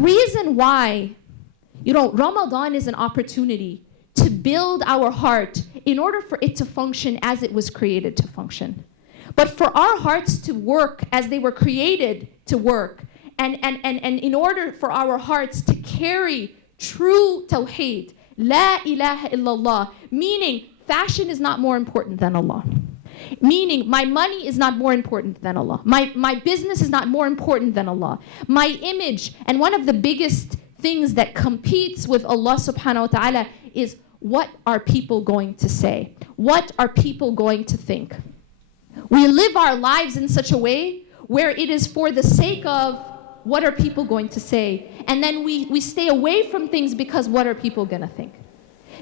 reason why, Ramadan is an opportunity to build our heart in order for it to function as it was created to function. But for our hearts to work as they were created to work, and in order for our hearts to carry true tawheed, la ilaha illallah, meaning fashion is not more important than Allah. Meaning my money is not more important than Allah. My business is not more important than Allah. My image, and one of the biggest things that competes with Allah subhanahu wa ta'ala is, what are people going to say? What are people going to think? We live our lives in such a way where it is for the sake of what are people going to say, and then we stay away from things because what are people going to think?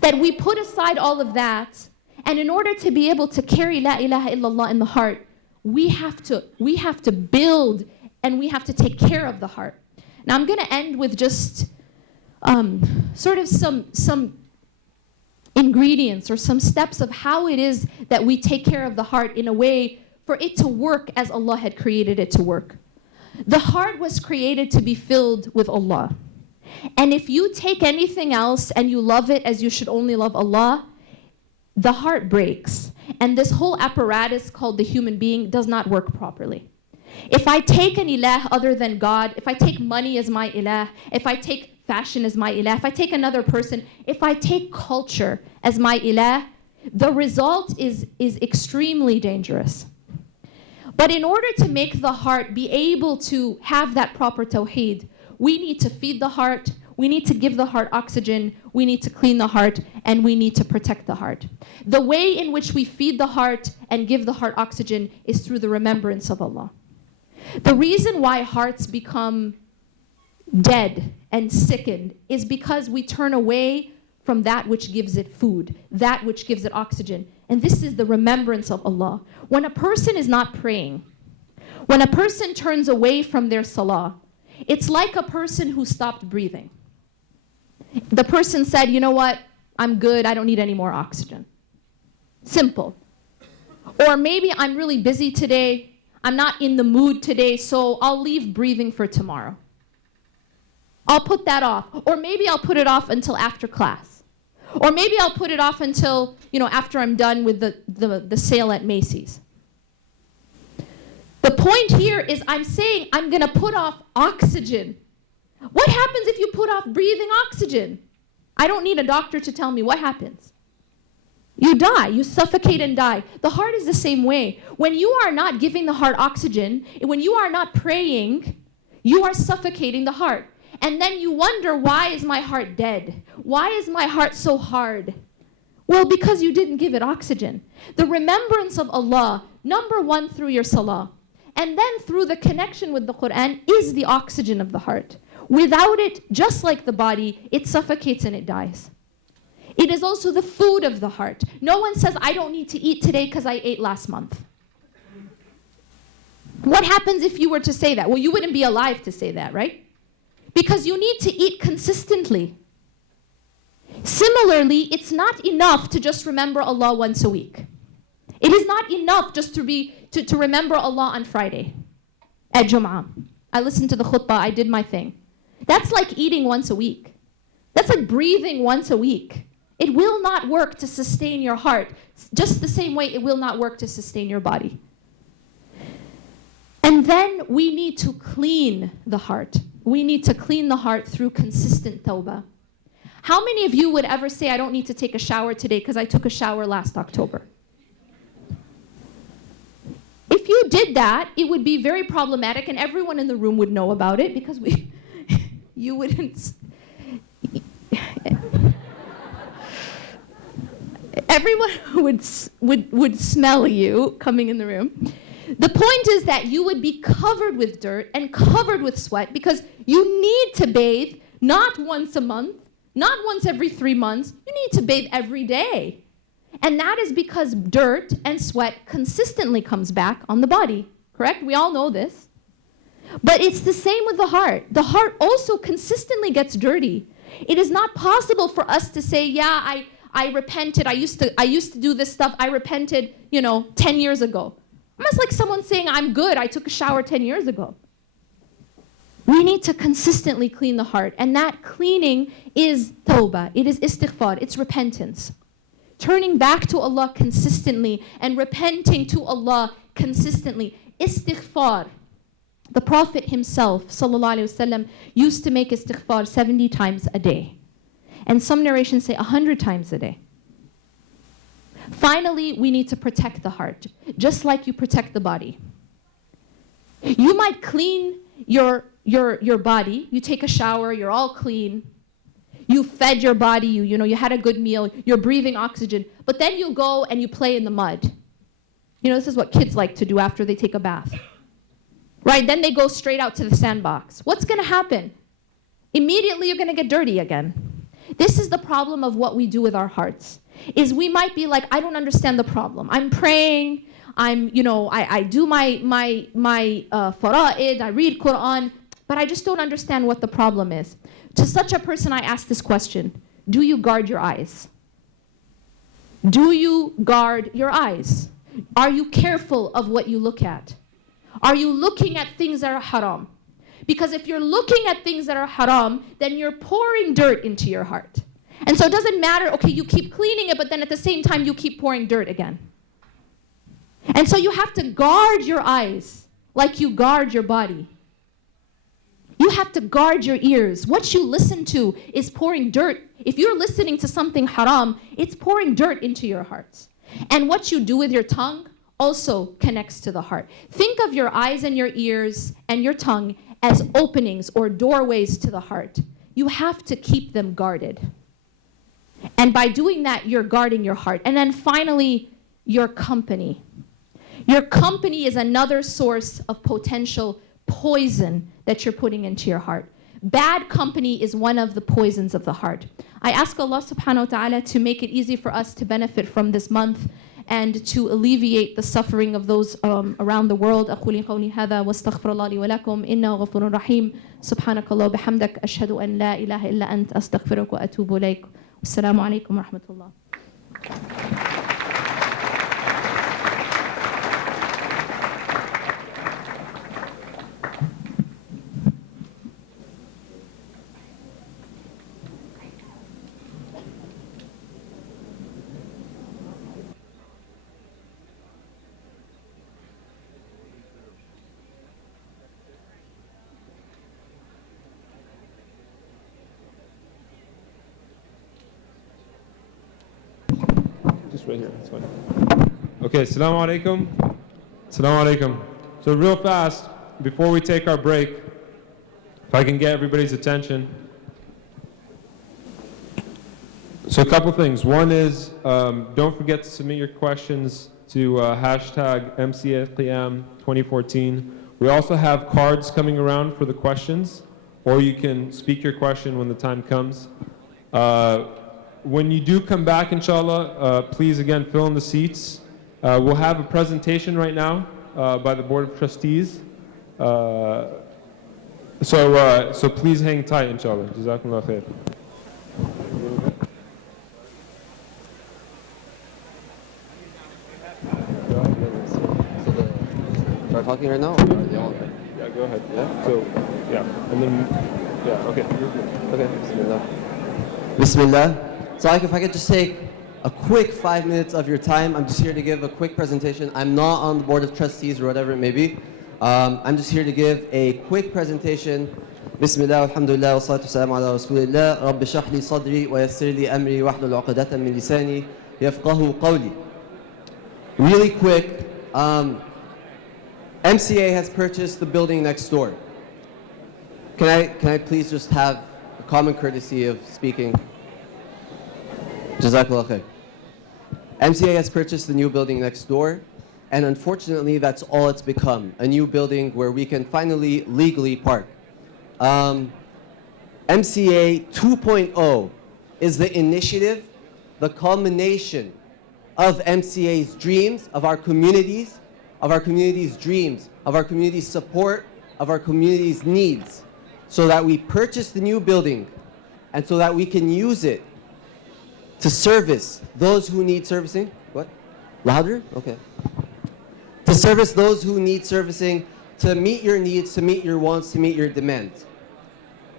That we put aside all of that, and in order to be able to carry la ilaha illallah in the heart, we have to build and we have to take care of the heart. Now I'm going to end with just sort of some ingredients or some steps of how it is that we take care of the heart in a way for it to work as Allah had created it to work. The heart was created to be filled with Allah. And if you take anything else and you love it as you should only love Allah, the heart breaks. And this whole apparatus called the human being does not work properly. If I take an ilah other than God, if I take money as my ilah, if I take fashion as my ilah, if I take another person, if I take culture as my ilah, the result is extremely dangerous. But in order to make the heart be able to have that proper tawheed, we need to feed the heart, we need to give the heart oxygen, we need to clean the heart, and we need to protect the heart. The way in which we feed the heart and give the heart oxygen is through the remembrance of Allah. The reason why hearts become dead and sickened is because we turn away from that which gives it food, that which gives it oxygen. And this is the remembrance of Allah. When a person is not praying, when a person turns away from their salah, it's like a person who stopped breathing. The person said, you know what, I'm good, I don't need any more oxygen. Simple. Or maybe I'm really busy today, I'm not in the mood today, so I'll leave breathing for tomorrow. I'll put that off. Or maybe I'll put it off until after class. Or maybe I'll put it off until, after I'm done with the sale at Macy's. The point here is I'm saying I'm going to put off oxygen. What happens if you put off breathing oxygen? I don't need a doctor to tell me what happens. You die. You suffocate and die. The heart is the same way. When you are not giving the heart oxygen, when you are not praying, you are suffocating the heart. And then you wonder, why is my heart dead? Why is my heart so hard? Well, because you didn't give it oxygen. The remembrance of Allah, number one, through your salah, and then through the connection with the Quran, is the oxygen of the heart. Without it, just like the body, it suffocates and it dies. It is also the food of the heart. No one says, I don't need to eat today because I ate last month. What happens if you were to say that? Well, you wouldn't be alive to say that, right? Because you need to eat consistently. Similarly, it's not enough to just remember Allah once a week. It is not enough just to remember Allah on Friday at Jum'ah. I listened to the khutbah, I did my thing. That's like eating once a week. That's like breathing once a week. It will not work to sustain your heart, just the same way it will not work to sustain your body. And then we need to clean the heart. We need to clean the heart through consistent tawbah. How many of you would ever say, I don't need to take a shower today because I took a shower last October? If you did that, it would be very problematic and everyone in the room would know about it because you wouldn't, everyone would smell you coming in the room. The point is that you would be covered with dirt and covered with sweat because you need to bathe not once a month, not once every 3 months. You need to bathe every day. And that is because dirt and sweat consistently comes back on the body, correct? We all know this. But it's the same with the heart. The heart also consistently gets dirty. It is not possible for us to say, yeah, I repented. I used to do this stuff. I repented, 10 years ago. Almost like someone saying, I'm good. I took a shower 10 years ago. We need to consistently clean the heart. And that cleaning is tawbah. It is istighfar. It's repentance. Turning back to Allah consistently and repenting to Allah consistently. Istighfar. The Prophet himself, sallallahu alaihi wasallam, used to make istighfar 70 times a day. And some narrations say 100 times a day. Finally, we need to protect the heart, just like you protect the body. You might clean your body. You take a shower, you're all clean. You fed your body, you had a good meal, you're breathing oxygen. But then you go and you play in the mud. This is what kids like to do after they take a bath. Right? Then they go straight out to the sandbox. What's going to happen? Immediately you're going to get dirty again. This is the problem of what we do with our hearts. Is we might be like, I don't understand the problem. I'm praying, I do my fara'id, I read Quran, but I just don't understand what the problem is. To such a person, I ask this question: do you guard your eyes? Do you guard your eyes? Are you careful of what you look at? Are you looking at things that are haram? Because if you're looking at things that are haram, then you're pouring dirt into your heart. And so it doesn't matter, okay, you keep cleaning it, but then at the same time you keep pouring dirt again. And so you have to guard your eyes like you guard your body. You have to guard your ears. What you listen to is pouring dirt. If you're listening to something haram, it's pouring dirt into your hearts. And what you do with your tongue also connects to the heart. Think of your eyes and your ears and your tongue as openings or doorways to the heart. You have to keep them guarded. And by doing that, you're guarding your heart. And then finally, your company. Your company is another source of potential poison that you're putting into your heart. Bad company is one of the poisons of the heart. I ask Allah subhanahu wa ta'ala to make it easy for us to benefit from this month and to alleviate the suffering of those around the world. أقول قولي هذا واستغفر الله لي ولكم إنه غفور رحيم سبحانك الله وبحمدك أشهد أن لا إله إلا أنت أستغفرك وأتوب إليك والسلام عليكم ورحمة الله. Right here, that's fine. Okay, assalamu alaikum. Assalamu alaikum. So real fast, before we take our break, if I can get everybody's attention. So a couple things. One is, don't forget to submit your questions to hashtag MCA Qiyam 2014. We also have cards coming around for the questions, or you can speak your question when the time comes. When you do come back, inshallah, please again fill in the seats. We'll have a presentation right now by the Board of Trustees. So please hang tight, inshallah. Jazakumullah khair. Start talking right now? Yeah, go ahead. Yeah. So, yeah, and then, yeah, okay. Okay. Bismillah. Bismillah. So if I could just take a quick 5 minutes of your time. I'm just here to give a quick presentation. I'm not on the Board of Trustees or whatever it may be. I'm just here to give a quick presentation. Bismillah, alhamdulillah, wa salatu wassalamu ala rasulillah. Rabbi shrah li sadri wa yassir li amri wahlul 'uqdatan min lisani yafqahu qawli. Really quick, MCA has purchased the building next door. Can I please just have a common courtesy of speaking? Jazakallah khair. MCA has purchased the new building next door, and unfortunately that's all it's become, a new building where we can finally legally park. MCA 2.0 is the initiative, the culmination of MCA's dreams, of our communities' dreams, of our community's support, of our community's needs, so that we purchase the new building and so that we can use it to service those who need servicing. What? Louder? Okay. To service those who need servicing, to meet your needs, to meet your wants, to meet your demands.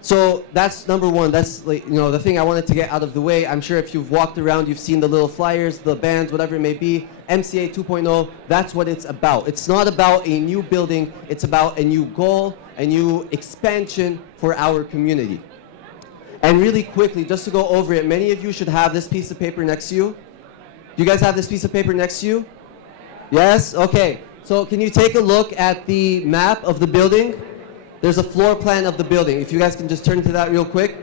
So that's number one. That's like, the thing I wanted to get out of the way. I'm sure if you've walked around, you've seen the little flyers, the bands, whatever it may be. MCA 2.0, that's what it's about. It's not about a new building. It's about a new goal, a new expansion for our community. And really quickly, just to go over it, many of you should have this piece of paper next to you. Do you guys have this piece of paper next to you? Yes? Okay. So can you take a look at the map of the building? There's a floor plan of the building. If you guys can just turn to that real quick.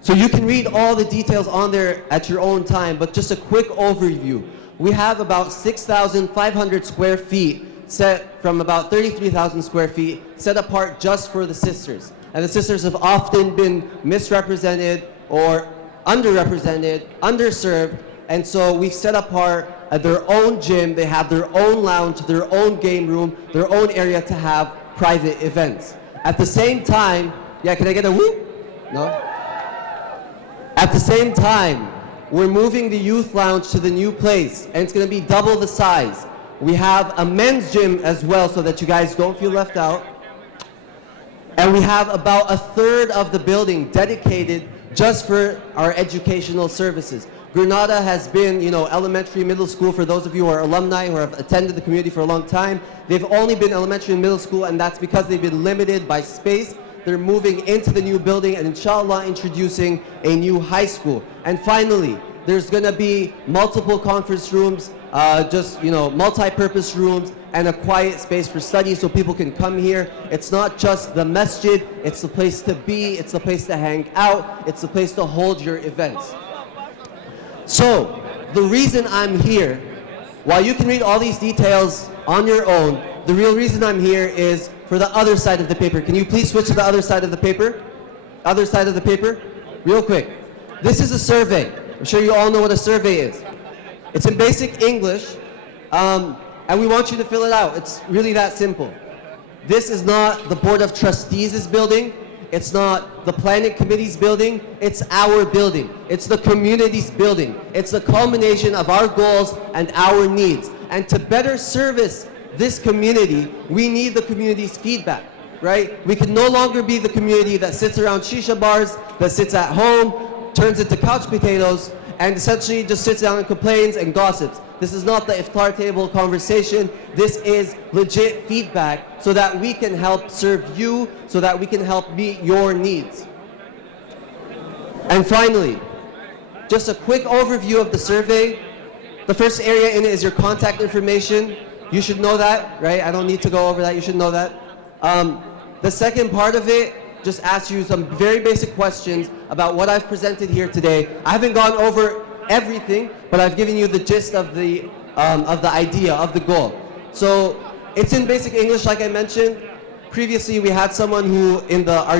So you can read all the details on there at your own time, but just a quick overview. We have about 6,500 square feet set from about 33,000 square feet set apart just for the sisters. And the sisters have often been misrepresented or underrepresented, underserved, and so we've set apart their own gym. They have their own lounge, their own game room, their own area to have private events. At the same time, yeah, can I get a whoop? No? At the same time, we're moving the youth lounge to the new place, and it's gonna be double the size. We have a men's gym as well so that you guys don't feel left out. And we have about a third of the building dedicated just for our educational services. Granada has been, elementary, middle school, for those of you who are alumni who have attended the community for a long time. They've only been elementary and middle school, and that's because they've been limited by space. They're moving into the new building and inshallah introducing a new high school. And finally, there's gonna be multiple conference rooms, multi-purpose rooms, and a quiet space for study so people can come here. It's not just the masjid, it's the place to be, it's the place to hang out, it's the place to hold your events. So, the reason I'm here, while you can read all these details on your own, the real reason I'm here is for the other side of the paper. Can you please switch to the other side of the paper? Other side of the paper? Real quick. This is a survey. I'm sure you all know what a survey is. It's in basic English, and we want you to fill it out. It's really that simple. This is not the Board of Trustees' building. It's not the planning committee's building, it's our building. It's the community's building. It's the culmination of our goals and our needs. And to better service this community, we need the community's feedback, right? We can no longer be the community that sits around shisha bars, that sits at home, turns into couch potatoes, and essentially just sits down and complains and gossips. This is not the iftar table conversation. This is legit feedback so that we can help serve you, so that we can help meet your needs. And finally, just a quick overview of the survey. The first area in it is your contact information. You should know that, right? I don't need to go over that, you should know that. The second part of it just asks you some very basic questions about what I've presented here today. I haven't gone over everything, but I've given you the gist of the idea, of the goal. So it's in basic English, like I mentioned. Previously, we had someone who, in our